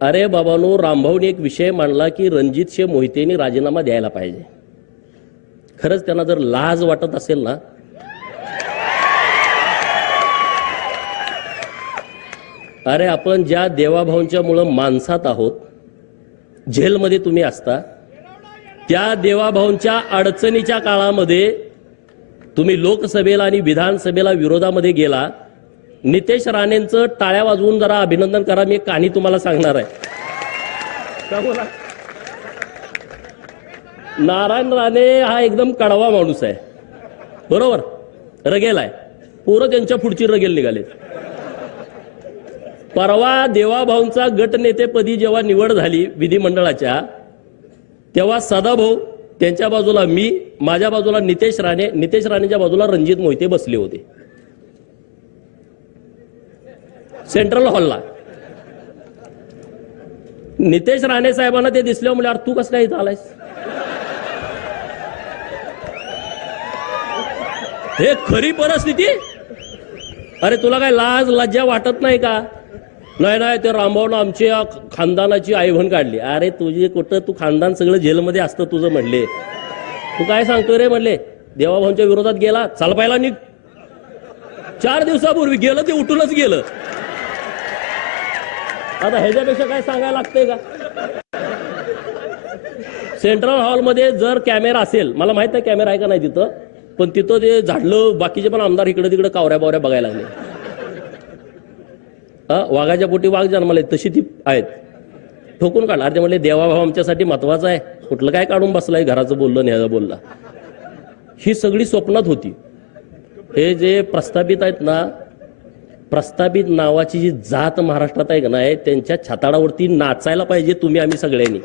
अरे बाबांनो, रामभाऊने एक विषय मांडला की रणजित मोहितेंनी राजीनामा द्यायला पाहिजे. खरंच त्यांना जर लाज वाटत असेल ना, अरे आपण ज्या देवाभाऊंच्या मुळे माणसात आहोत, जेलमध्ये तुम्ही असता, त्या देवाभाऊंच्या अडचणीच्या काळामध्ये तुम्ही लोकसभेला आणि विधानसभेला विरोधामध्ये गेला. नितेश राणेंचं टाळ्या वाजवून जरा अभिनंदन करा. मी एक कहाणी तुम्हाला सांगणार आहे. नारायण राणे हा एकदम कडवा माणूस आहे, बरोबर, रगेल आहे. पोरं त्यांच्या पुढची रगेल निघाले. परवा देवाभाऊंचा गटनेतेपदी जेव्हा निवड झाली विधिमंडळाच्या, तेव्हा सदाभाऊ त्यांच्या बाजूला मी, माझ्या बाजूला नितेश राणे, नितेश राणेच्या बाजूला रणजित मोहिते बसले होते सेंट्रल हॉलला. नितेश राणे साहेबांना ते दिसले, म्हणजे अरे तू कसं काय इथं आलायस? हे खरी परिस्थिती. अरे तुला काय लाज लज्जा वाटत नाही का? नाही नाही, ते रामभाऊनं आमच्या खानदानाची आईवण काढली. अरे तुझे कुठं, तू खानदान सगळं जेलमध्ये असतं तुझं म्हणले. तू काय सांगतोय रे म्हणले? देवाभाऊंच्या विरोधात गेला, चाल पाहिला निघ. 4 दिवसापूर्वी गेलं ते उठूनच गेलं. आता ह्याच्यापेक्षा काय सांगायला लागतंय का? सेंट्रल हॉलमध्ये जर कॅमेरा असेल, मला माहित नाही कॅमेरा आहे का नाही तिथं, पण तिथं ते झाडलं, बाकीचे पण आमदार इकडे तिकडे कावऱ्या बावऱ्या बघायला लागले. वाघाच्या पोटी वाघ जन्माले तशी ती आहेत. ठोकून काढला. अरे म्हणले देवाभाऊ आमच्यासाठी महत्वाचा आहे, कुठलं काय काढून बसलाय, घराचं बोललं न्यायचं बोलला. ही सगळी स्वप्नात होती. हे जे प्रस्थापित आहेत ना, प्रस्थापित नावाची जी जात महाराष्ट्रात आहे का नाही, त्यांच्या छाताडावरती नाचायला पाहिजे तुम्ही आम्ही सगळ्यांनी.